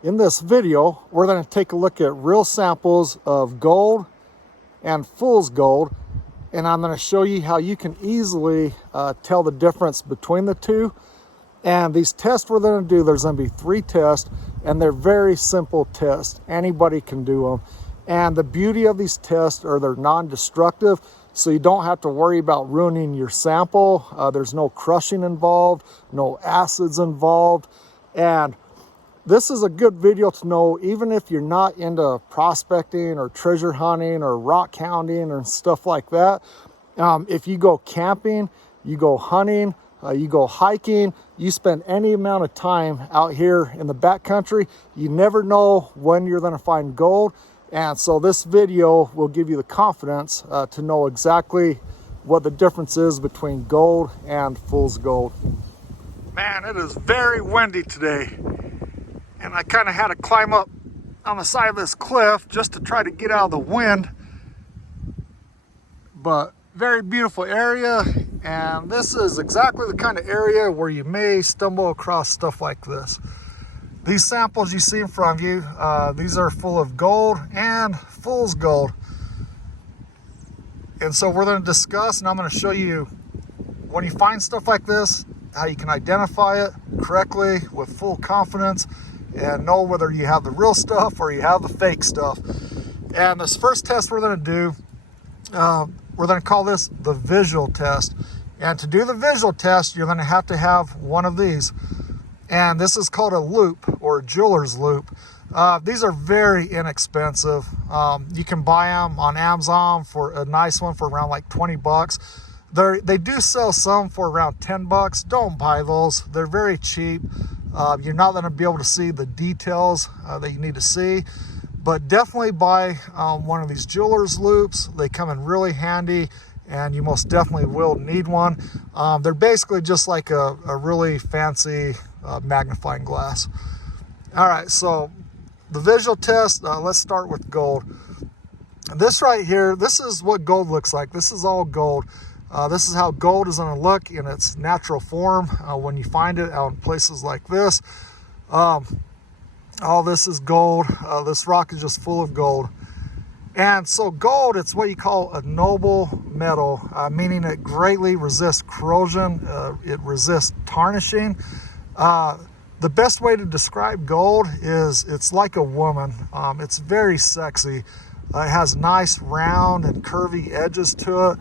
In this video, we're going to take a look at real samples of gold and fool's gold, and I'm going to show you how you can easily tell the difference between the two. And these tests we're going to do, there's going to be 3 tests, and they're very simple tests. Anybody can do them. And the beauty of these tests are they're non-destructive, so you don't have to worry about ruining your sample. There's no crushing involved, no acids involved. And this is a good video to know, even if you're not into prospecting or treasure hunting or rock hounding or stuff like that. If you go camping, you go hunting, you go hiking, you spend any amount of time out here in the backcountry, you never know when you're going to find gold. And so this video will give you the confidence to know exactly what the difference is between gold and fool's gold. Man, it is very windy today. And I kind of had to climb up on the side of this cliff just to try to get out of the wind. But very beautiful area. And this is exactly the kind of area where you may stumble across stuff like this. These samples you see in front of you, these are full of gold and fool's gold. And so we're going to discuss, and I'm going to show you when you find stuff like this, how you can identify it correctly with full confidence and know whether you have the real stuff or you have the fake stuff. And this first test we're going to do, we're going to call this the visual test. And to do the visual test, you're going to have one of these. And this is called a loop, or a jeweler's loop. These are very inexpensive. You can buy them on Amazon for a nice one for around like 20 bucks. They do sell some for around 10 bucks. Don't buy those. They're very cheap. You're not going to be able to see the details that you need to see. But definitely buy one of these jeweler's loops. They come in really handy, and you most definitely will need one. They're basically just like a really fancy magnifying glass. All right, so the visual test, let's start with gold. This right here, this is what gold looks like. This is all gold. This is how gold is going to look in its natural form when you find it out in places like this. All this is gold. This rock is just full of gold. And so gold, it's what you call a noble metal, meaning it greatly resists corrosion. It resists tarnishing. The best way to describe gold is it's like a woman. It's very sexy. It has nice round and curvy edges to it.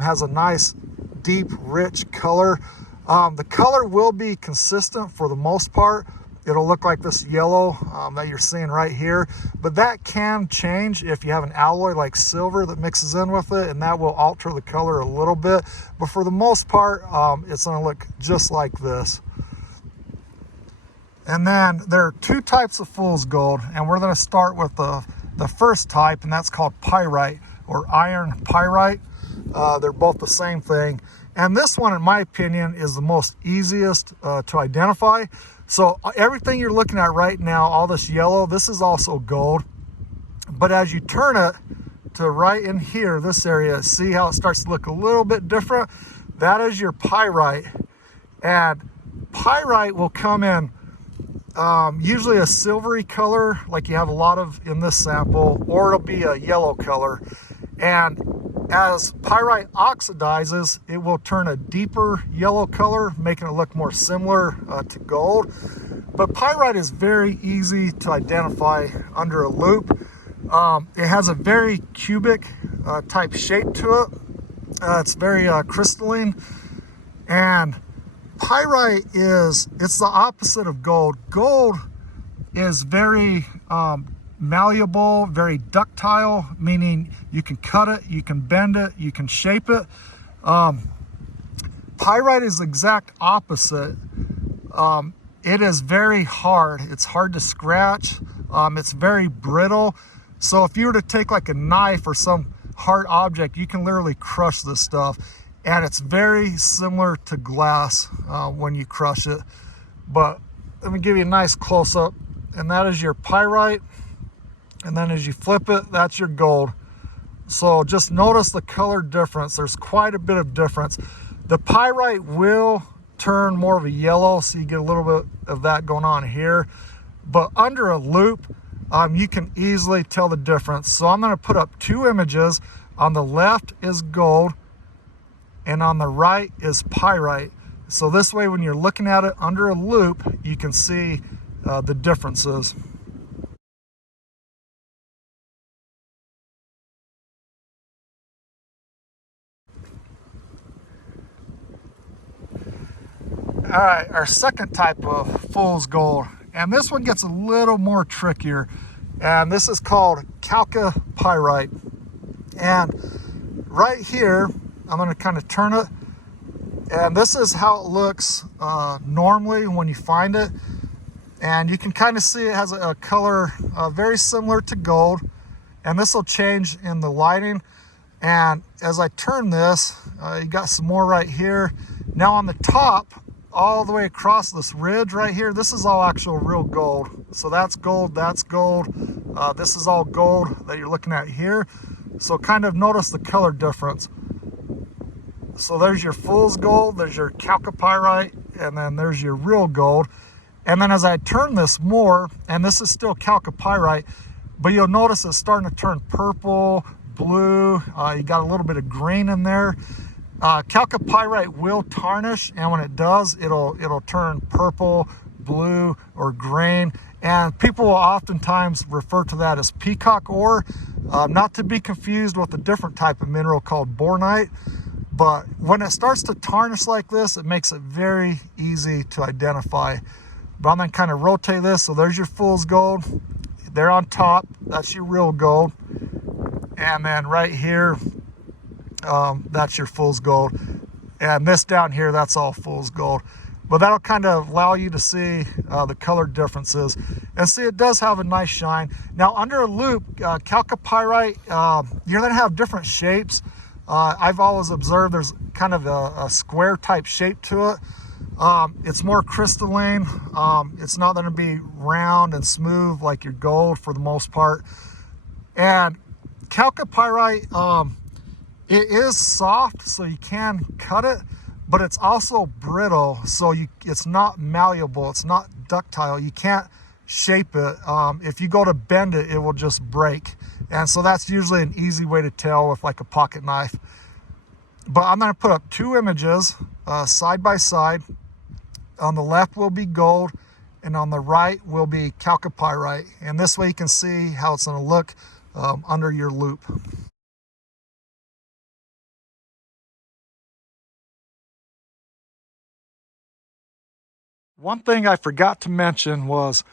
Has a nice deep rich color. The color will be consistent for the most part. It'll look like this yellow that you're seeing right here, but that can change if you have an alloy like silver that mixes in with it, and that will alter the color a little bit. But for the most part, it's going to look just like this. And then there are 2 types of fool's gold, and we're going to start with the first type, and that's called pyrite or iron pyrite. They're both the same thing. And this one, in my opinion, is the most easiest to identify. So everything you're looking at right now, all this yellow, this is also gold. But as you turn it to right in here, this area, see how it starts to look a little bit different? That is your pyrite. And pyrite will come in usually a silvery color, like you have a lot of in this sample, or it'll be a yellow color. And as pyrite oxidizes, it will turn a deeper yellow color, making it look more similar to gold. But pyrite is very easy to identify under a loop. It has a very cubic type shape to it. It's very crystalline. And pyrite it's the opposite of gold. Gold is very malleable, very ductile, meaning you can cut it, you can bend it, you can shape it. Pyrite is the exact opposite. It is very hard. It's hard to scratch. It's very brittle. So if you were to take like a knife or some hard object, you can literally crush this stuff. And it's very similar to glass when you crush it. But let me give you a nice close-up. And that is your pyrite. And then as you flip it, that's your gold. So just notice the color difference. There's quite a bit of difference. The pyrite will turn more of a yellow, so you get a little bit of that going on here. but under a loop, you can easily tell the difference. So I'm going to put up two images. On the left is gold, and on the right is pyrite. So this way, when you're looking at it under a loop, you can see the differences. All right, our second type of fool's gold, and this one gets a little more trickier, and this is called chalcopyrite. And right here, I'm going to kind of turn it, and this is how it looks normally when you find it. And you can kind of see it has a color very similar to gold, and this will change in the lighting. And as I turn this, you got some more right here. Now on the top, all the way across this ridge right here, this is all actual real gold. So that's gold, that's gold. This is all gold that you're looking at here. So kind of notice the color difference. So there's your fool's gold, there's your chalcopyrite, and then there's your real gold. And then as I turn this more, and this is still chalcopyrite, but you'll notice it's starting to turn purple, blue, you got a little bit of green in there. Chalcopyrite will tarnish, and when it does, it'll turn purple, blue, or green. And people will oftentimes refer to that as peacock ore, not to be confused with a different type of mineral called bornite. But when it starts to tarnish like this, it makes it very easy to identify. But I'm going to kind of rotate this. So there's your fool's gold. There on top, that's your real gold. And then right here, that's your fool's gold. And this down here, that's all fool's gold. But that'll kind of allow you to see the color differences. And see, it does have a nice shine. Now, under a loop, chalcopyrite, you're going to have different shapes. I've always observed there's kind of a square type shape to it. It's more crystalline. It's not going to be round and smooth like your gold for the most part. And chalcopyrite, it is soft, so you can cut it, but it's also brittle, so it's not malleable, it's not ductile. You can't shape it. If you go to bend it, it will just break. And so that's usually an easy way to tell with like a pocket knife. But I'm going to put up two images side by side. On the left will be gold, and on the right will be chalcopyrite. And this way you can see how it's going to look under your loop. One thing I forgot to mention was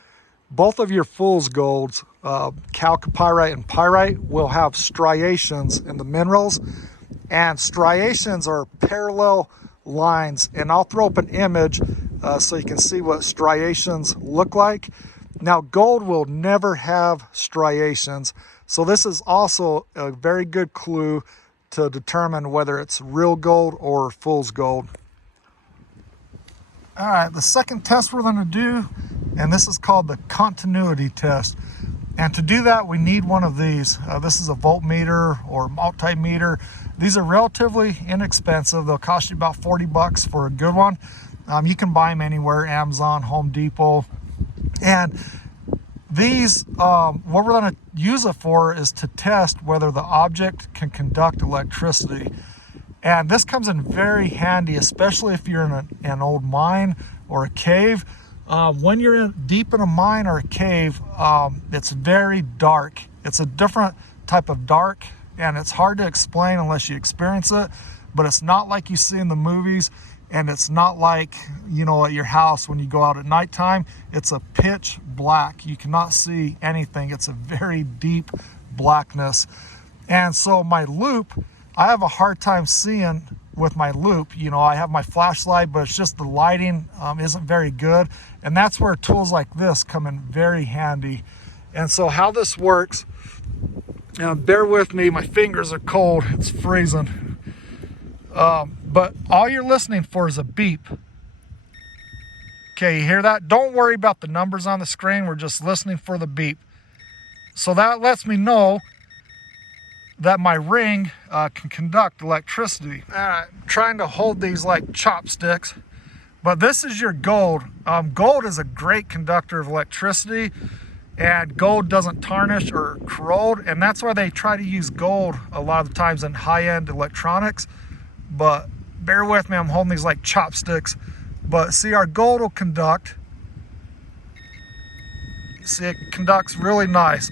both of your fool's golds, chalcopyrite and pyrite, will have striations in the minerals. And striations are parallel lines. And I'll throw up an image so you can see what striations look like. Now, gold will never have striations. So this is also a very good clue to determine whether it's real gold or fool's gold. All right, the second test we're going to do, and this is called the continuity test. And to do that, we need one of these. This is a voltmeter or multimeter. These are relatively inexpensive. They'll cost you about 40 bucks for a good one. You can buy them anywhere, Amazon, Home Depot. And these, what we're going to use it for is to test whether the object can conduct electricity. And this comes in very handy, especially if you're in an old mine or a cave. When you're deep in a mine or a cave, it's very dark. It's a different type of dark, and it's hard to explain unless you experience it. But it's not like you see in the movies, and it's not like, at your house when you go out at nighttime. It's a pitch black. You cannot see anything. It's a very deep blackness. And so my loop, I have a hard time seeing with my loop. I have my flashlight, but it's just the lighting isn't very good. And that's where tools like this come in very handy. And so how this works, bear with me, my fingers are cold, it's freezing. But all you're listening for is a beep. Okay, you hear that? Don't worry about the numbers on the screen, we're just listening for the beep. So that lets me know that my ring can conduct electricity. I'm trying to hold these like chopsticks, But this is your gold. Gold is a great conductor of electricity, and gold doesn't tarnish or corrode, and that's why they try to use gold a lot of the times in high-end electronics. But bear with me, I'm holding these like chopsticks. But see, our gold will conduct. See, it conducts really nice.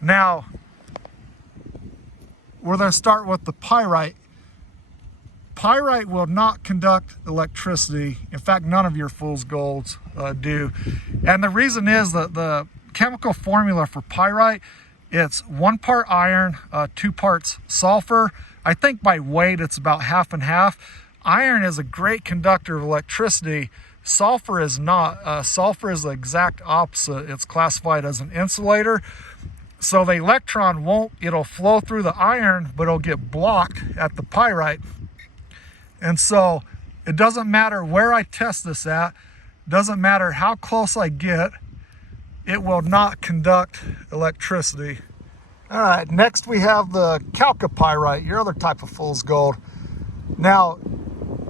Now, we're going to start with the pyrite. Pyrite will not conduct electricity. In fact, none of your fool's golds do. And the reason is that the chemical formula for pyrite, it's 1 part iron, 2 parts sulfur. I think by weight, it's about half and half. Iron is a great conductor of electricity. Sulfur is not. Sulfur is the exact opposite. It's classified as an insulator. So the electron won't, it'll flow through the iron, but it'll get blocked at the pyrite. And so it doesn't matter where I test this at, doesn't matter how close I get, it will not conduct electricity. All right, next we have the chalcopyrite, your other type of fool's gold. Now,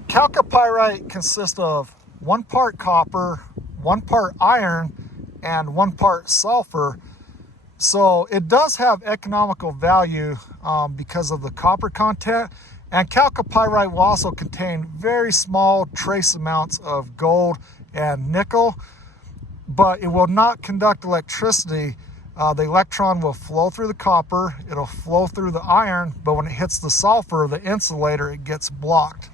chalcopyrite consists of 1 part copper, 1 part iron, and 1 part sulfur. So it does have economical value because of the copper content. And chalcopyrite will also contain very small trace amounts of gold and nickel, but it will not conduct electricity. The electron will flow through the copper, it'll flow through the iron, but when it hits the sulfur, the insulator, it gets blocked.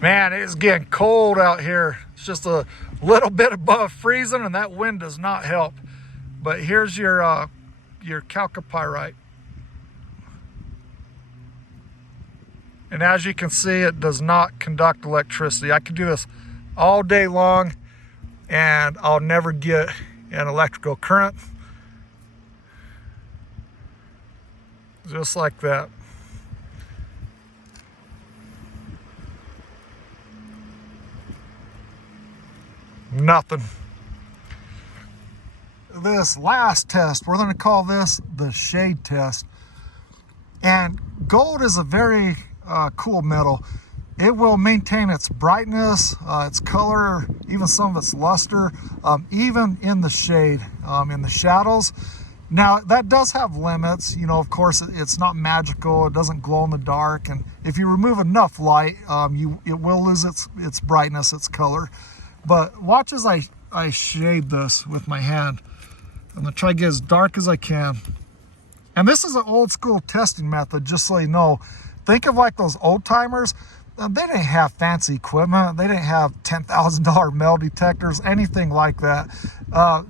Man, it's getting cold out here. It's just a little bit above freezing, and that wind does not help. But here's your chalcopyrite. And as you can see, it does not conduct electricity. I could do this all day long, and I'll never get an electrical current. Just like that. Nothing. This last test, we're going to call this the shade test. And gold is a very cool metal. It will maintain its brightness, its color, even some of its luster, even in the shade, in the shadows. Now, that does have limits. You know, of course, it's not magical. It doesn't glow in the dark. And if you remove enough light, it will lose its brightness, its color. But watch as I shade this with my hand. I'm going to try to get as dark as I can. And this is an old school testing method, just so you know. Think of like those old timers. They didn't have fancy equipment. They didn't have $10,000 metal detectors, anything like that.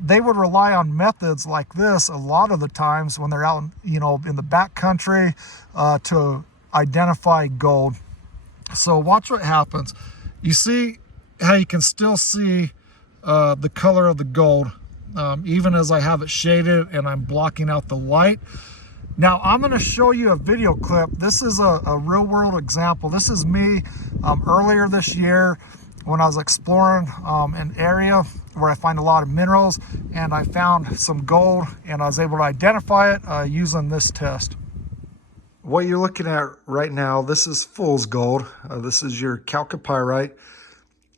They would rely on methods like this a lot of the times when they're out, in the backcountry to identify gold. So watch what happens. You see how you can still see the color of the gold, even as I have it shaded and I'm blocking out the light. Now, I'm going to show you a video clip. This is a real world example. This is me earlier this year when I was exploring an area where I find a lot of minerals, and I found some gold, and I was able to identify it using this test. What you're looking at right now, this is fool's gold. This is your chalcopyrite.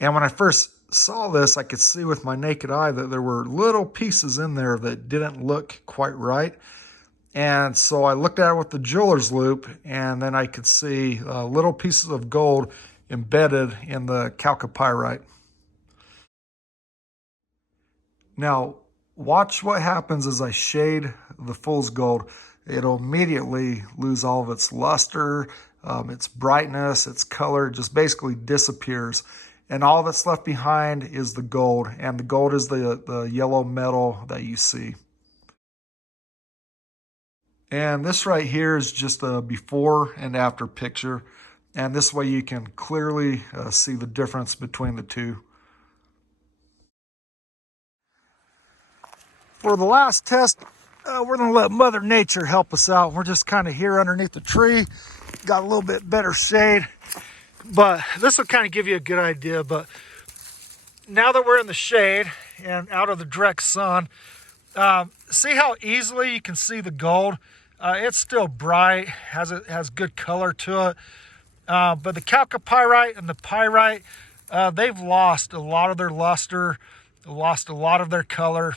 And when I first saw this, I could see with my naked eye that there were little pieces in there that didn't look quite right. And so I looked at it with the jeweler's loupe, and then I could see little pieces of gold embedded in the chalcopyrite. Now, watch what happens as I shade the fool's gold. It'll immediately lose all of its luster, its brightness, its color, just basically disappears. And all that's left behind is the gold, and the gold is the yellow metal that you see. And this right here is just a before and after picture. And this way you can clearly see the difference between the two. For the last test, we're going to let Mother Nature help us out. We're just kind of here underneath the tree. Got a little bit better shade. But this will kind of give you a good idea. But now that we're in the shade and out of the direct sun, see how easily you can see the gold? It's still bright, has good color to it. But the chalcopyrite and the pyrite, they've lost a lot of their luster, lost a lot of their color.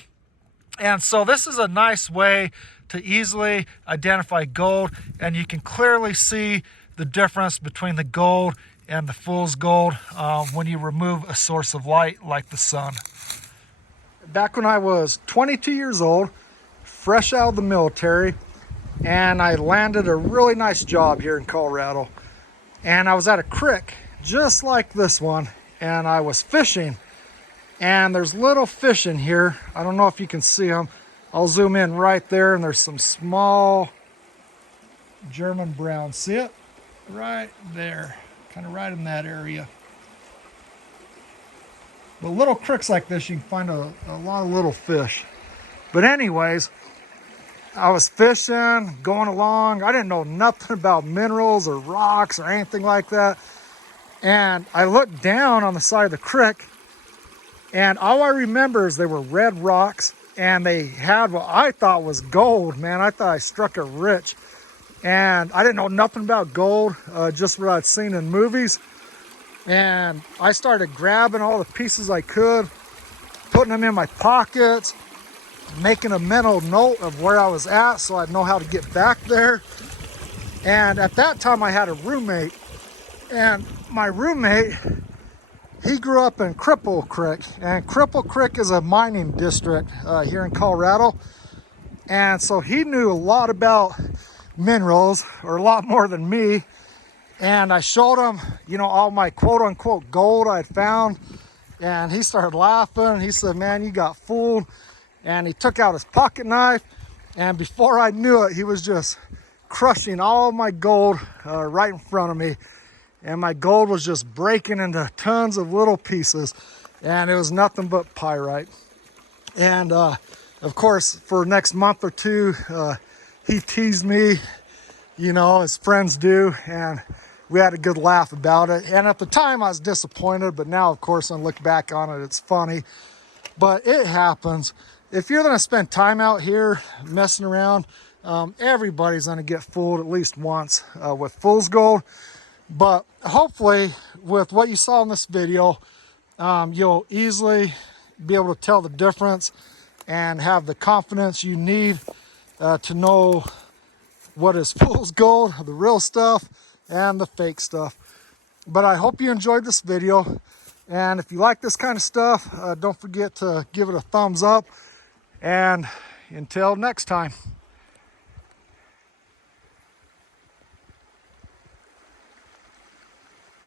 And so this is a nice way to easily identify gold, and you can clearly see the difference between the gold and the fool's gold when you remove a source of light like the sun. Back when I was 22 years old, fresh out of the military, and I landed a really nice job here in Colorado. And I was at a creek just like this one, and I was fishing. And there's little fish in here. I don't know if you can see them. I'll zoom in right there, and there's some small German brown. See it? Right there. Kind of right in that area. But little creeks like this, you can find a lot of little fish. But anyways, I was fishing, going along. I didn't know nothing about minerals or rocks or anything like that. And I looked down on the side of the creek, and all I remember is they were red rocks, and they had what I thought was gold, man. I thought I struck it rich. And I didn't know nothing about gold, just what I'd seen in movies. And I started grabbing all the pieces I could, putting them in my pockets, making a mental note of where I was at so I'd know how to get back there. And at that time I had a roommate, and my roommate, he grew up in Cripple Creek, and Cripple Creek is a mining district here in Colorado. And so he knew a lot about minerals, or a lot more than me. And I showed him, you know, all my quote unquote gold I'd found, and he started laughing. He said, "Man, you got fooled." And he took out his pocket knife, and before I knew it, he was just crushing all my gold right in front of me. And my gold was just breaking into tons of little pieces, and it was nothing but pyrite. And of course, for the next month or two, he teased me, you know, as friends do, and we had a good laugh about it. And at the time I was disappointed, but now of course I look back on it, it's funny. But it happens. If you're gonna spend time out here messing around, everybody's gonna get fooled at least once with fool's gold. But hopefully with what you saw in this video, you'll easily be able to tell the difference and have the confidence you need to know what is fool's gold, the real stuff, and the fake stuff. But I hope you enjoyed this video, and if you like this kind of stuff, don't forget to give it a thumbs up, and until next time.